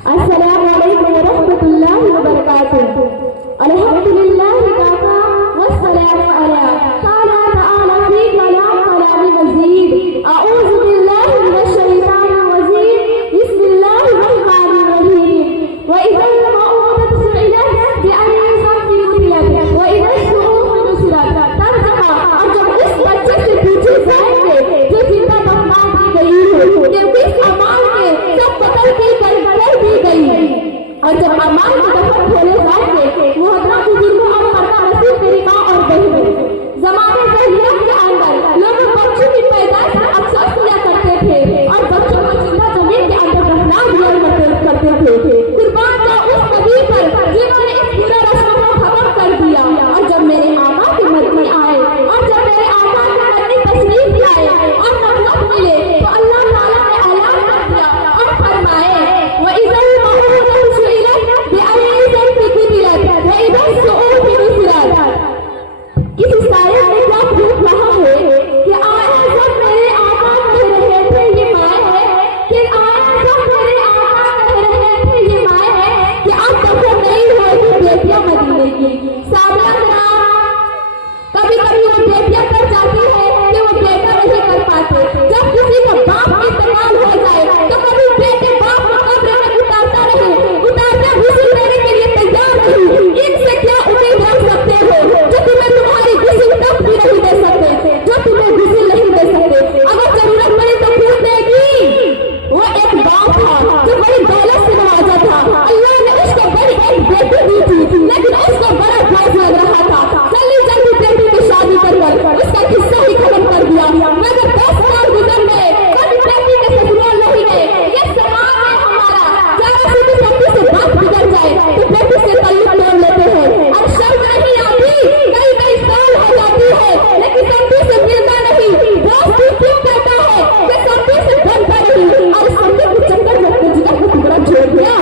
अस्सलाम वालेकुम वरहमतुल्लाहि वबरकातुहू। अल्हम्दुलिल्लाह काफा वस्सलामु अला ताला तआला फी कलामी मजीद। अऊज़ु बिल्लाहि मिनश शैतानिर रजीम। बिस्मिल्लाहिर रहमानिर रहीम। व इज़ल मऊदत सुइलत बिअय्यि ज़ंबिन क़ुतिलत व इज़ल सुऊर नुसिरत तर्जमा। और जब उस बच्चे से पूछे जाएंगे जो जिंदा दफना दी गई है कि किस अमाल के सब बदल के कर दी गई, और जब अमाल के दफन खोले जाएंगे मुहर्रम बुजुर्गों और पर्दा नसीब मेरी माँ और बहनों, जमाने जहिलियत के अंदर लोग बच्चों की पैदाइश में अफसोस किया करते थे और बच्चों को जिंदा जमीन के अंदर दफना दिया करते थे। कुर्बान जाओ उस नबी पर जिन्होंने इस पूरे रस्म को खत्म कर दिया। और जब मेरे आका के मदनी आए और जब मेरे आका के मदनी तशरीफ लाए और नबूवत मिले तो अल्लाह ताला ने ऐलान कर दिया और फरमाए व इज़ल मऊदत सुइलत बिअय्यि ज़ंबिन क़ुतिलत व इज़ल सुऊर नुसिरत। इस शायर में क्या पूछ रहा है कि आए जब मेरे आका कह रहे थे ये माँ है, कि आए जब मेरे आका कह रहे थे ये माँ है कि अब दफन नहीं होगी बेटियां मदीने की। सामने कभी कभी वो बेटियां कर जाती है कि वो बेटा नहीं कर पाते। जब किसी का बाप इंतकाल हो जाए तो कभी बेटे बाप को कब्र में उतारता गुस्ल देने के लिए तैयार नहीं। इनसे क्या उम्मीद रख सकते हो जो तुम्हें तुम्हारी गुस्ल तक भी नहीं दे सकते, जो तुम्हें गुस्ल नहीं दे सकते। अगर जरूरत पड़े तो पूछ देगी। वो एक बाप था जो बड़ी दौलत से नवाजा था। अल्लाह ने उसको बड़ी एक बेटी दी थी, लेकिन उसको बड़ा बोझ लग रहा था। जल्दी जल्दी बेटी की शादी कर उसका किस्सा ही खत्म कर दिया। मगर 10 साल गुजर गए, कभी बेटी के ससुराल नहीं गए। ये समाज है हमारा, जरा सी भी बेटी से बात बिगड़ जाए तो बेटी से ताल्लुक तोड़ लेते हैं। अब शर्म नहीं आती, कई साल हो जाती है लेकिन सब्जी से मिलता नहीं। दोस्त भी क्यों कहता है कि सब्जी से बनता नहीं, और सब्जी के चक्कर में जिगर को टुकड़ा छोड़ दिया।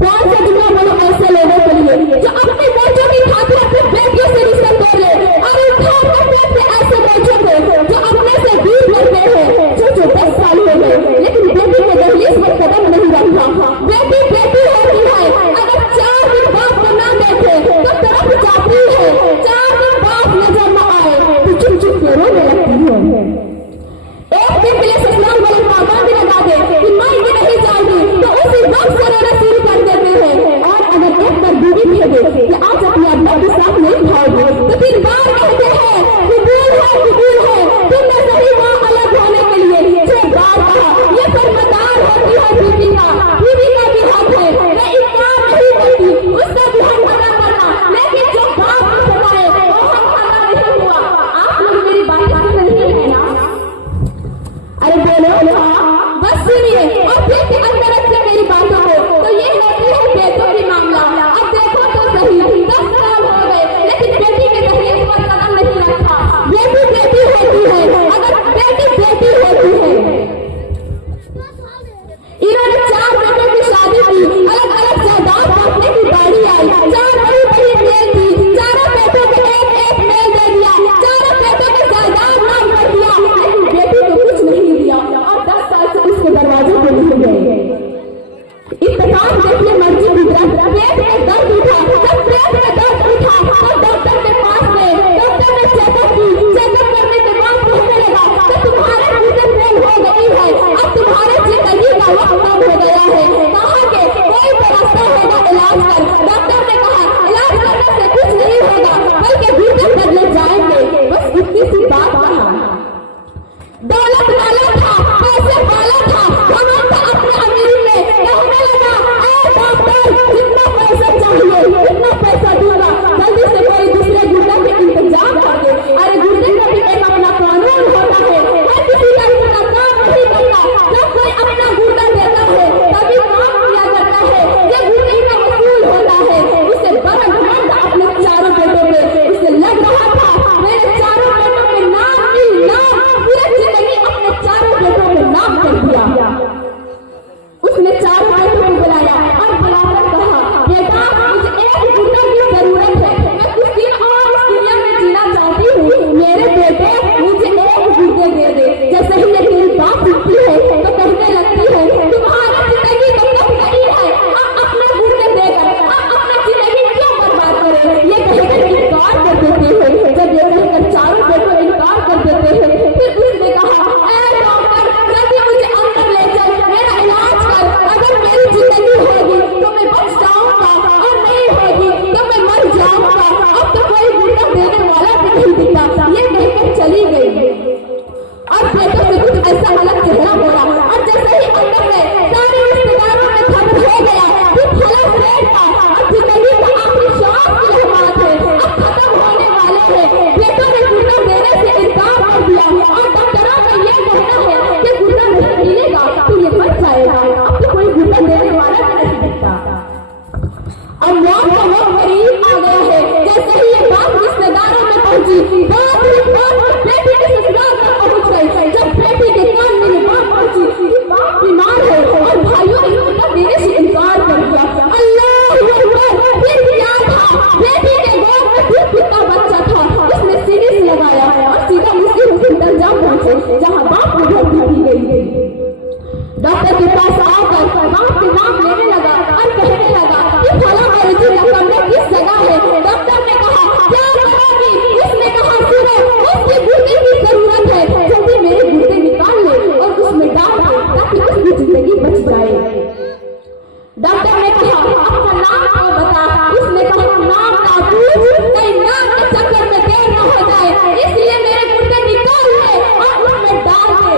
कौन सा दुनिया बनो ऐसे लोगों के लिए जो अपने बच्चों की खातिर अपनी बेटियों से रिश्ता तोड़ ले, और उठा करते ऐसे बच्चों को जो अपने से दूर रहते हैं, जो 10 साल हो गए लेकिन बेटी के दहलीज पर कदम नहीं रखा। बेटी बेटी होती है, अगर 4 दिन बाप को ना देखे तो तरफ जाती है, 4 दिन बाप नजर न आए तो चुप चुप के रोने लगती है। एक दिन के लिए ससुराल वाले पाबंदी लगा दे कि माँ ये नहीं जाएगी तो उसी वक्त से रोना शुरू कर देते हैं। और अगर एक बार बीवी कह दे कि आज अपने अब्बा के साथ नहीं खाओगे तो 3 बार कहते हैं कबूल है तुमने सही माँ अलग होने के लिए 6 बार कहा। ये फरमादार होती है बीवी का भी हक है, मैं इनकार नहीं करती, उसका भी हक अदा करना, लेकिन जो बाप ने बताए वो हक अदा नहीं हुआ। आप लोग मेरी बातें सुन रही है ना? अरे बोलो बस सुनिए और फिर के अंदर रखिए मेरी बातों को। तो ये होती है बेटों की मामला। अब देखो तो सही, 10 साल हो गए लेकिन बेटी के दहेज पर कदम नहीं रखा। बेटी बेटी होती है, अगर बेटी बेटी होती है। इन्होंने 4 बेटों की शादी की, अलग अलग जायदाद बांटने की बारी आई। 4 बड़ी बड़ी मेल थी, 4 बेटों को एक मेल दे दिया, 4 बेटों के जायदाद नाम कर दिया, लेकिन बेटी को कुछ नहीं दिया और 10 साल से उसके दरवाजे पे नहीं गए। इंतकाम देखिए मर्जी गुजरा, पेट में दर्द उठा, जब पेट में दर्द उठा तो डॉक्टर के पास गए। डॉक्टर ने चेकअप की, चेकअप करने के बाद पूछने लगा कि तुम्हारे गुजर फेल हो गई है, अब तुम्हारे जिंदगी का वक्त कम हो गया है, कहा कि कोई तो रास्ता होगा इलाज कर। डॉक्टर ने कहा इलाज करने से कुछ नहीं होगा बल्कि गुजर बदले जाएंगे। बस इतनी सी बात कहा। दौलत वाला था, पैसे वाला था, दोनों था अपने अमीरी में। कहने लगा ऐ डॉक्टर जितना पैसा चाहिए इतना पैसा दूंगा, जल्दी से कोई दूसरे गुर्दे के इंतजाम कर दे। अरे गुर्दे का भी एक अपना कानून होता है, हर किसी का अपना काम नहीं करता। जब कोई अपना गुर्दा देता है तभी काम किया जाता है। ये गुर्दे का वसूल होता डॉक्टर के पास आकर बाप के नाम लेने लगा और कहने लगा कि फला मरीज का कमरा किस जगह है। डॉक्टर ने कहा क्या करोगी? उसने कहा सुनो, उसके गुर्दे की जरूरत है, जल्दी मेरे गुर्दे निकाल ले और उसमें डाल दे ताकि उसकी जिंदगी बच जाए। डॉक्टर ने कहा अपना नाम तो बता। उसने कहा नाम ना पूछ, कहीं नाम के चक्कर में देर न हो जाए, इसलिए मेरे गुर्दे निकाल ले और उसमें डाल दे।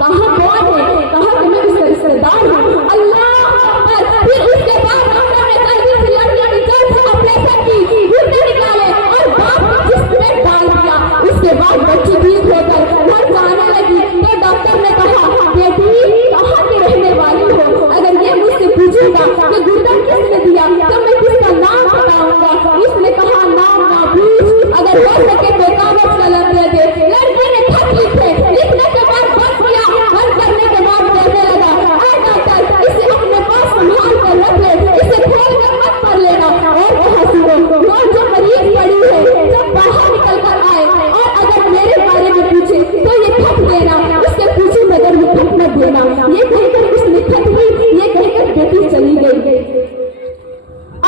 कहा कौन है? कहा कि मैं उसका रिश्तेदार हूँ। अल्लाह अकबर। फिर उसके बाद डॉक्टर ने जल्दी से लड़की की जड़ से ऑपरेशन की, गुर्दे निकाले और बाप के जिस्म में डाल दिया। उसके बाद बच्ची ठीक होकर घर जाने लगी तो डॉक्टर ने कहा बेटी कहाँ की रहने वाली हो? अगर ये मुझसे पूछेगा कि गुर्दा किसने दिया तो मैं किसका नाम बताऊंगा। उसने कहा नाम ना पूछ, अगर हो सके तो कागज कलम दे दे। लड़की ने खत लिखे, लिखने के बाद बंद किया, बंद करने के बाद कहने लगा अरे डॉक्टर इसे अपने पास संभाल कर रख ले, इसे खोल कर मत पढ़ लेना। और कहा सुनो, और जो मरीज पड़ी है जब बाहर निकल कर आए और अगर मेरे बारे में पूछे तो ये खत देना, उसके पूछे मगर ये खत मत देना। ये कहकर उसने खत दी, ये कहकर बेटी चली गई।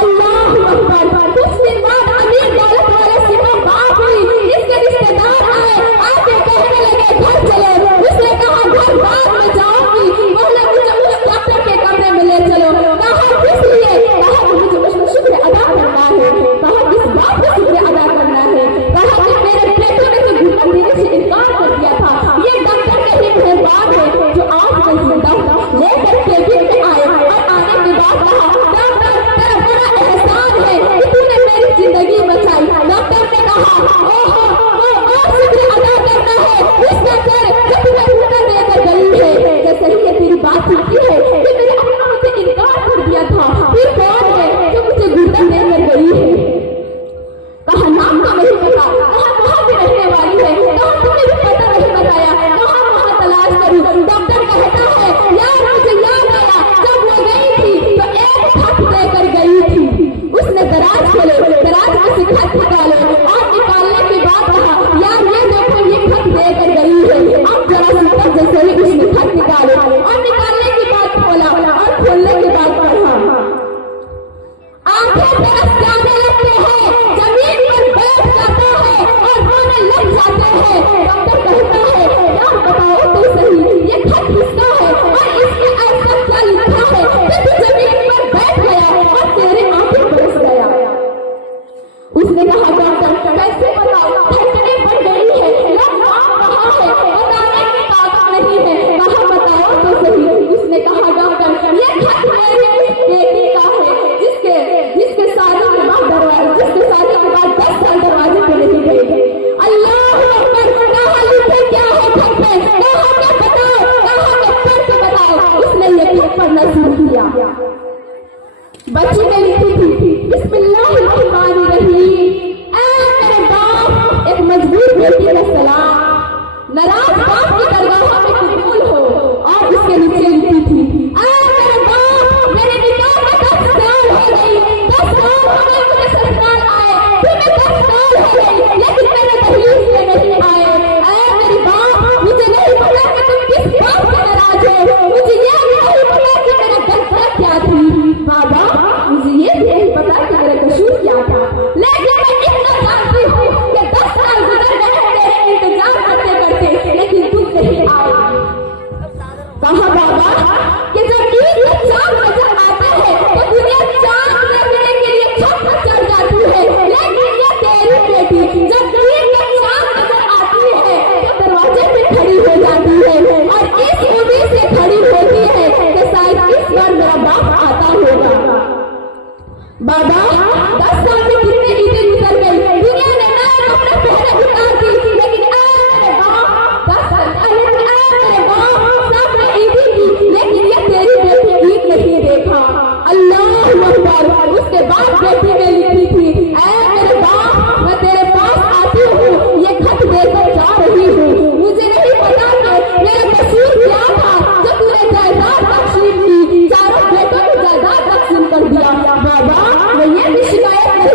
अल्लाह अकबर। कुछ दिन बाद अमीर दौलत वाले सिपा बाप हुई, इसके रिश्तेदार आए, आके कहने लगे घर चले। उसने कहा घर बाद में जाऊंगी, पहले मुझे उस डॉक्टर के कमरे में ले चलो। कहा किस लिए? कहा कि मुझे उसका शुक्र अदा करना है। कहा किस बात का शुक्र अदा करना है? कहा कि मेरे बेटों ने तो गुर्दा देने से इनकार कर दिया था, ये डॉक्टर के ही मेहरबान है जो आज मैं जिंदा लेकर केबिन में आए और आने के बाद कहा डॉक्टर तेरा बड़ा एहसान है कि तूने मेरी जिंदगी बचाई। डॉक्टर ने कहा ओहो और शुक्र अदा करना है उसका कर जो तुम्हें गुर्दा देकर गई है। जैसे ही ये तेरी बात सुनती है कि मेरे अपनों से इनकार कर दिया था, फिर कौन है जो मुझे गुर्दा देकर गई है? कहा नाम तो नहीं पता। कहा कहाँ की रहने वाली है? कहा तुम्हें भी पता नहीं बताया, कहाँ तलाश करूं? डॉक्टर कहता है यार मुझे याद आया जब वो गई थी तो एक खत देकर गई थी। उसने दराज खोले, दराज में से खत निकाले और निकालने के बाद कहा यार ये देखो ये खत देकर गई है। अब जरा सुपर जैसे ही उसने खत निकाले और निकालने के बाद खोला और खोलने के बाद पढ़ा आंखें तरफ जाने लगते हैं, जमीन पर बैठ जाता है और रोने लग जाते हैं। डॉक्टर कहता है यार बताओ तो सही ये खत किसका है और इसके ऐसा क्या लिखा है कि तू जमीन पर बैठ गया और तेरे आंखें बरस गया? उसने कहा डॉक्टर कैसे बताओ, फटने पड़ गई है, नाम कहाँ है, बताने की ताकत नहीं है। कहा बताओ तो सही। उसने कहा डॉक्टर ये खत मेरी बेटी का है जिसके शादी के बाद दरवाजे, जिसके शादी के बाद 10 साल दरवाजे पे नहीं गई। अल्लाह अकबर। कहा लिखे क्या है खत में? कहा के बताओ, कहा के पढ़ के बताओ। उसने ये खत पढ़ना शुरू किया। बच्ची ने लिखी थी बिस्मिल्लाहिर्रहमानिर्रहीम। ऐ मेरे बाप, एक मजबूर बेटी का सलाम, नाराज बाप की दरगाह में कबूल हो। और उसके नीचे लिखी थी ऐ मेरे बाप, मेरे निकाह में 10 साल हो गई, 10 साल हो गए मुझे ससुराल आए, तुम्हें 10 साल हो गई लेकिन मेरे दहलीज पे नहीं आए। ऐ मेरे बाप मुझे नहीं पता कि तुम किस बात से नाराज हो, मुझे ये भी नहीं पता कि मेरा गलती क्या थी। बाबा मुझे ये भी नहीं पता कि मेरा कसूर क्या था, लेकिन मैं इतना जानती हूँ कि 10 साल गुजर गए तेरे इंतजार करते करते लेकिन तुम नहीं आए। कहा बाबा कि जब ईद का चांद नजर आता है तो दुनिया चांद देखने के लिए छत पर चढ़ जाती है, लेकिन ये तेरी बेटी जब ईद का चांद नजर आती है तो दरवाजे पे खड़ी हो जाती है और इस उम्मीद से खड़ी होती है कि शायद इस बार मेरा बाप आता होगा। बाबा 10 साल में कितने ईदें गुजर गई, दुनिया ने नए कपड़े पहने उतार दी, लेकिन मेरे बाप 10 साल मेरे बाप सबने ईदी की, लेकिन ये तेरी बेटी ईद नहीं देखा। अल्लाह अकबर। उसके बाद बेटी ने लिखी थी ऐ मेरे बाप मैं तेरे पास आती हूँ, ये खत देकर जा रही हूँ, मुझे नहीं पता कि मेरा कसूर क्या था जो तूने जायदाद तकसीम की, चारों बेटों को जायदाद तकसीम कर दिया। बाबा मैं ये भी शिकायत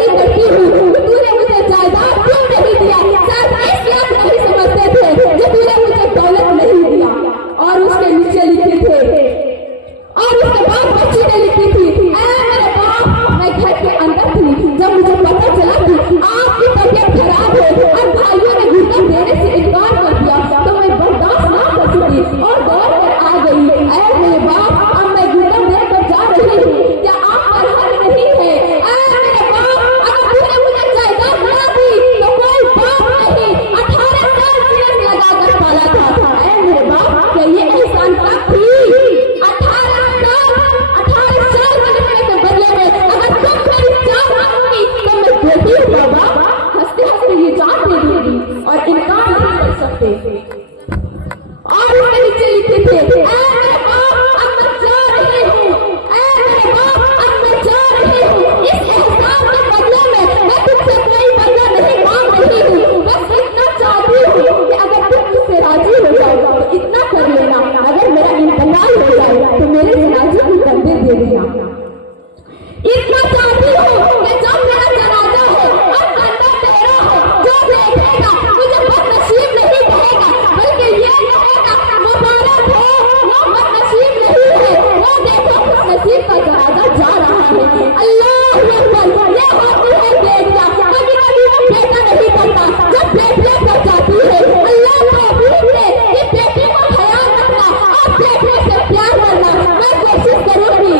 इंतकाल हो जाए तो मेरे जनाजे को कंधे दे देना। इतना चाहती हूँ कि जब मेरा जनाजा हो और कंधा तेरा हो, जो देखेगा मुझे बदनसीब नहीं कहेगा, बल्कि ये कहेगा मुबारक हो, वो बदनसीब नहीं है, वो देखो खुशनसीब का जनाजा जा रहा है। अल्लाह अकबर। ये होती है बेटियां। कभी कभी वो बेटा नहीं करता, जब बेटियां कर जाती है। अल्लाह तौफीक दे कि बेटी को ख्याल रखना और बेटियों से प्यार करना। मैं कोशिश करूंगी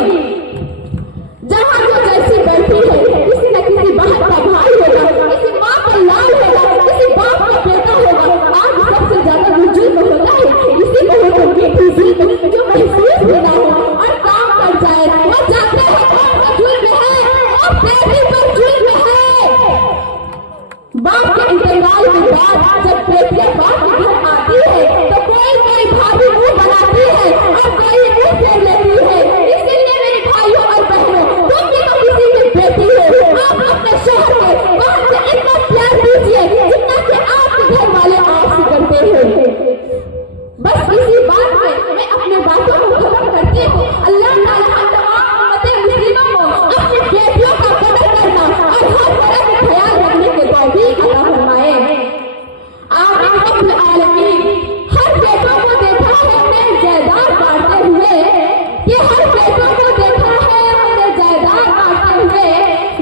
जहाँ जो जैसी बैठी है, किसी न किसी बहन का भाई होगा, किसी माँ का लाल होगा, किसी बाप का बेटा होगा। आज सबसे ज्यादा जो जुल्म होता है इसी को होता है कि जुल्म जो महसूस होना हो और काम कर जाए, वो जानते हैं कौन सा जुल्म है, और बेटी पर जुल्म है। बाप के इंतकाल के बाद जब बेटियां बाप के घर आती है तो कोई भाभी मुंह बनाती है और कोई मुंह फेर लेती है। इसीलिए मेरे भाइयों और बहनों, तुम भी तो किसी की बेटी हो। आप अपने शोहर को बाहर से इतना प्यार दीजिए जितना कि आपके घर वाले आपसे करते हैं। बस इसी बात में मैं अपने बातों को खत्म करती हूँ। अल्लाह ताला तमाम उम्मतें मुस्लिमों को अपनी बेटियों का कदर करना और हर तरह के ख्याल रखने के तौफीक अता फरमाए। आप रब्बुल आलमीन हर बेटों को देखा है हमने जायदाद बांटते हुए, कि हर बेटों को देखा है हमने जायदाद बांटते हुए,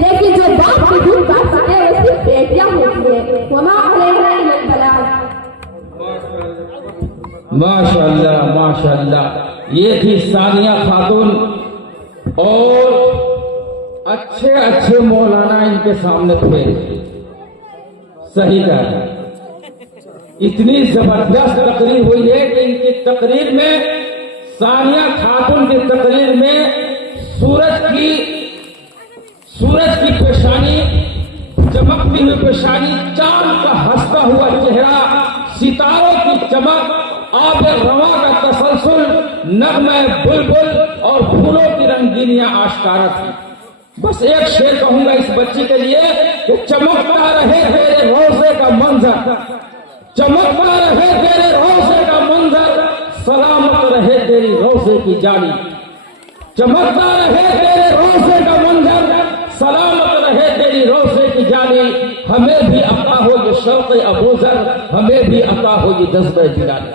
लेकिन जो बाप की दूध बांट सके वो सिर्फ बेटियां होती है। वमा अलैना इल्लल बलाग। माशाअल्लाह माशाअल्लाह। ये थी सानिया खातून, और अच्छे अच्छे मौलाना इनके सामने थे। सही कहा। इतनी जबरदस्त तकरीर हुई है कि इनकी तकरीर में, सानिया खातून की तकरीर में सूरज की पेशानी, चमकती हुई पेशानी, चांद का हंसता हुआ चेहरा, सितारों की चमक, आब रवा का तसलसल, नगमे बुलबुल और फूलों की रंगीनियां आश्कारा थी। बस एक शेर कहूंगा इस बच्ची के लिए कि चमकता रहे तेरे रोजे का मंजर, चमकता रहे तेरे रोजे का मंजर, सलामत रहे तेरी रोजे की जानी। चमकता रहे तेरे रोजे का मंजर, सलामत रहे तेरी रोजे की जानी। हमें भी अता हो ये शौक़ अबूज़र, हमें भी अता हो ये जज्बे जिलानी।